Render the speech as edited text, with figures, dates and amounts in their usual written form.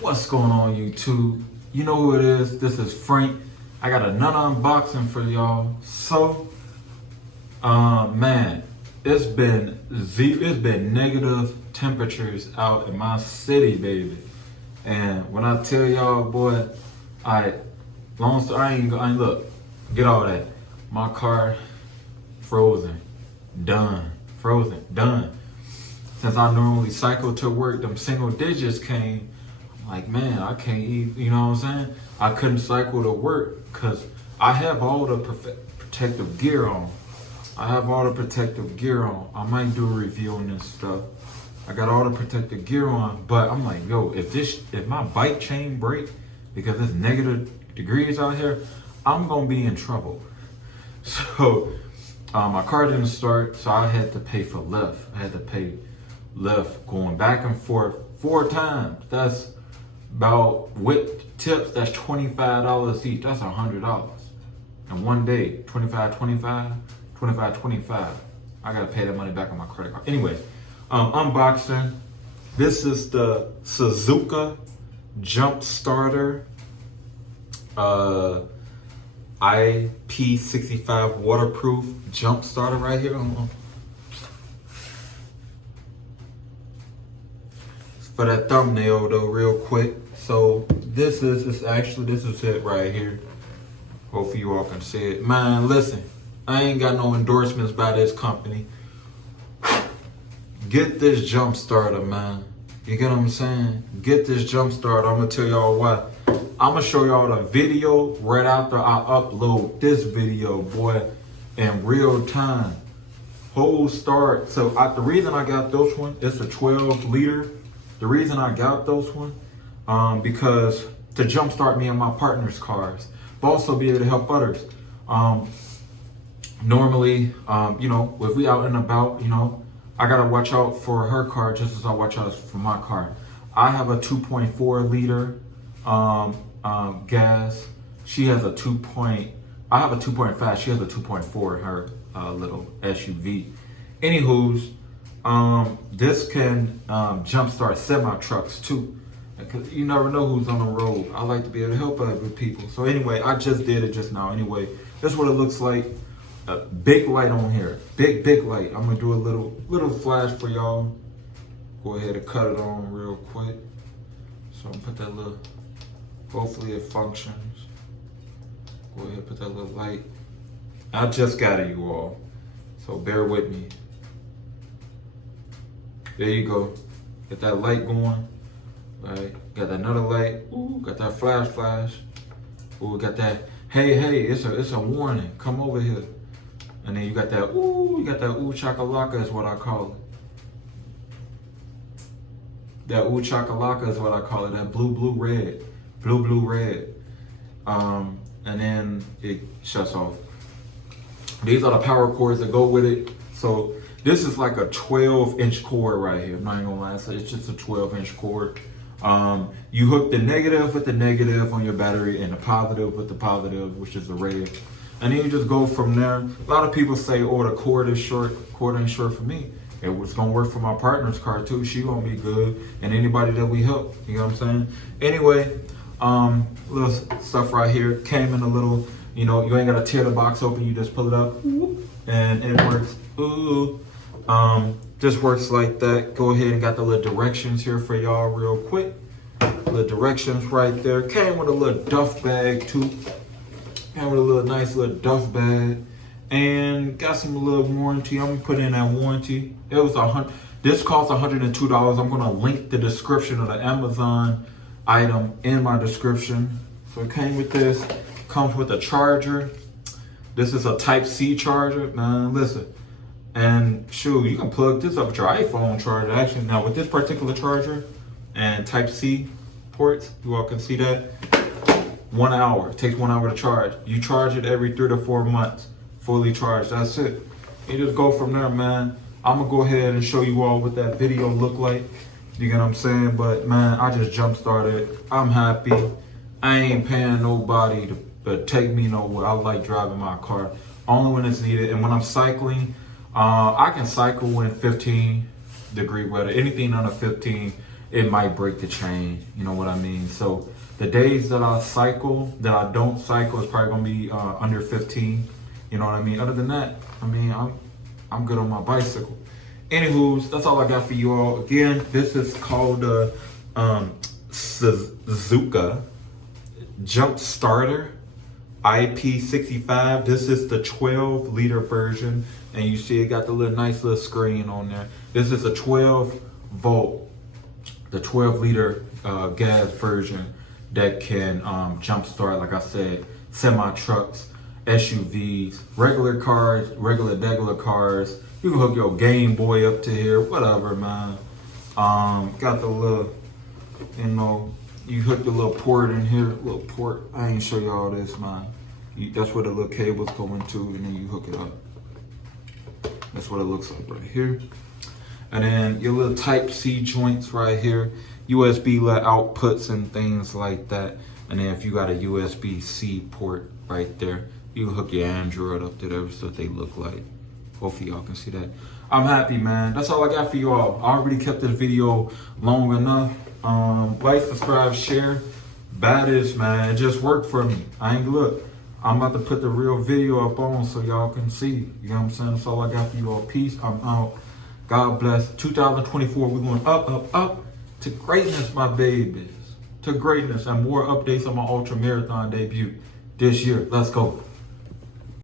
What's going on, YouTube? You know who it is. This is Frank. I got another unboxing for y'all. So, man, it's been negative temperatures out in my city, baby. And when I tell y'all, boy, I ain't look, get all that. My car frozen, done, Since I normally cycle to work, them single digits came. I'm like, man, I can't eat, you know what I'm saying? I couldn't cycle to work because I have all the protective gear on. I might do a review on this stuff. I got all the protective gear on, but I'm like, yo, if my bike chain break because it's negative degrees out here, I'm gonna be in trouble. So my car didn't start, so I had to pay for Lyft. I had to pay Lyft going back and forth 4 times. That's about, with tips, that's $25 each. That's $100. And one day, 25. I gotta pay that money back on my credit card. Anyways, unboxing. This is the ZUKAKA Jump Starter. IP65 waterproof jump starter right here. For that thumbnail though, real quick. So this is it right here. Hopefully you all can see it. Man, listen, I ain't got no endorsements by this company. Get this jump starter, man. You get what I'm saying? Get this jump starter. I'm gonna tell y'all why. I'm gonna show y'all the video right after I upload this video, boy, in real time. Whole start. So the reason I got this one, it's a 12 liter. The reason I got those one, because to jumpstart me and my partner's cars, but also be able to help others. Normally, you know, if we out and about, you know, I gotta watch out for her car just as I watch out for my car. I have a 2.4 liter gas. She has a I have a 2.5. She has a 2.4 in her little SUV. Anywho's, this can jumpstart semi trucks too, because you never know who's on the road. I like to be able to help other people. So anyway, I just did it just now. Anyway, this is what it looks like. A big light on here, big light. I'm gonna do a little flash for y'all. Go ahead and cut it on real quick. So I'm gonna put that little. Hopefully it functions. Go ahead and put that little light. I just got it, you all. So bear with me. There you go. Get that light going. Right. Got another light. Ooh, got that flash. Ooh, got that. Hey, it's a warning. Come over here. And then you got that. Ooh, chakalaka is what I call it. That ooh chakalaka is what I call it. That blue red. Blue red. And then it shuts off. These are the power cords that go with it. So this is like a 12-inch cord right here. I'm not even gonna lie, so it's just a 12-inch cord. You hook the negative with the negative on your battery and the positive with the positive, which is the red. And then you just go from there. A lot of people say, oh, the cord is short. Cord ain't short for me. It was gonna work for my partner's car too. She gonna be good. And anybody that we help, you know what I'm saying? Anyway, little stuff right here. Came in a little, you know, you ain't gotta tear the box open. You just pull it up and it works. Ooh. Just works like that. Go ahead and got the little directions here for y'all real quick. The directions right there. Came with a little duff bag too. Came with a nice little duff bag. And got some little warranty. I'm gonna put in that warranty. It was this cost $102. I'm gonna link the description of the Amazon item in my description. So it came with this. Comes with a charger. This is a Type-C charger. Man, listen. And shoot, you can plug this up with your iPhone charger. Actually, now with this particular charger and Type-C ports, you all can see that. 1 hour. It takes 1 hour to charge. You charge it every 3 to 4 months. Fully charged. That's it. You just go from there, man. I'm gonna go ahead and show you all what that video looked like. You get what I'm saying? But man, I just jump started. I'm happy. I ain't paying nobody to take me nowhere. I like driving my car only when it's needed. And when I'm cycling, I can cycle in 15 degree weather. Anything under 15 it might break the chain. You know what I mean? So the days that I don't cycle, is probably gonna be under 15. You know what I mean? Other than that, I mean, I'm good on my bicycle. Anywho's, that's all I got for you all. Again, this is called the ZUKAKA Jump Starter IP65. This is the 12-liter version, and you see it got the nice little screen on there. This is a 12-volt, the 12-liter gas version that can jump start, like I said, semi-trucks, SUVs, regular cars, regular cars. You can hook your Game Boy up to here, whatever, man. Got the little, you know, you hook the little port in here, little port. I ain't show y'all this, man. That's where the little cable's going to, and then you hook it up. That's what it looks like right here. And then your little Type-C joints right here, USB outputs and things like that. And then if you got a USB-C port right there, you can hook your Android up to there. That's what they look like. Hopefully y'all can see that. I'm happy, man. That's all I got for you all. I already kept this video long enough. Like, subscribe, share. Baddest, man. It just worked for me. I'm about to put the real video up on so y'all can see. You know what I'm saying? That's all I got for you all. Peace. I'm out. God bless. 2024, we're going up to greatness, my babies. To greatness, and more updates on my ultra marathon debut this year. Let's go.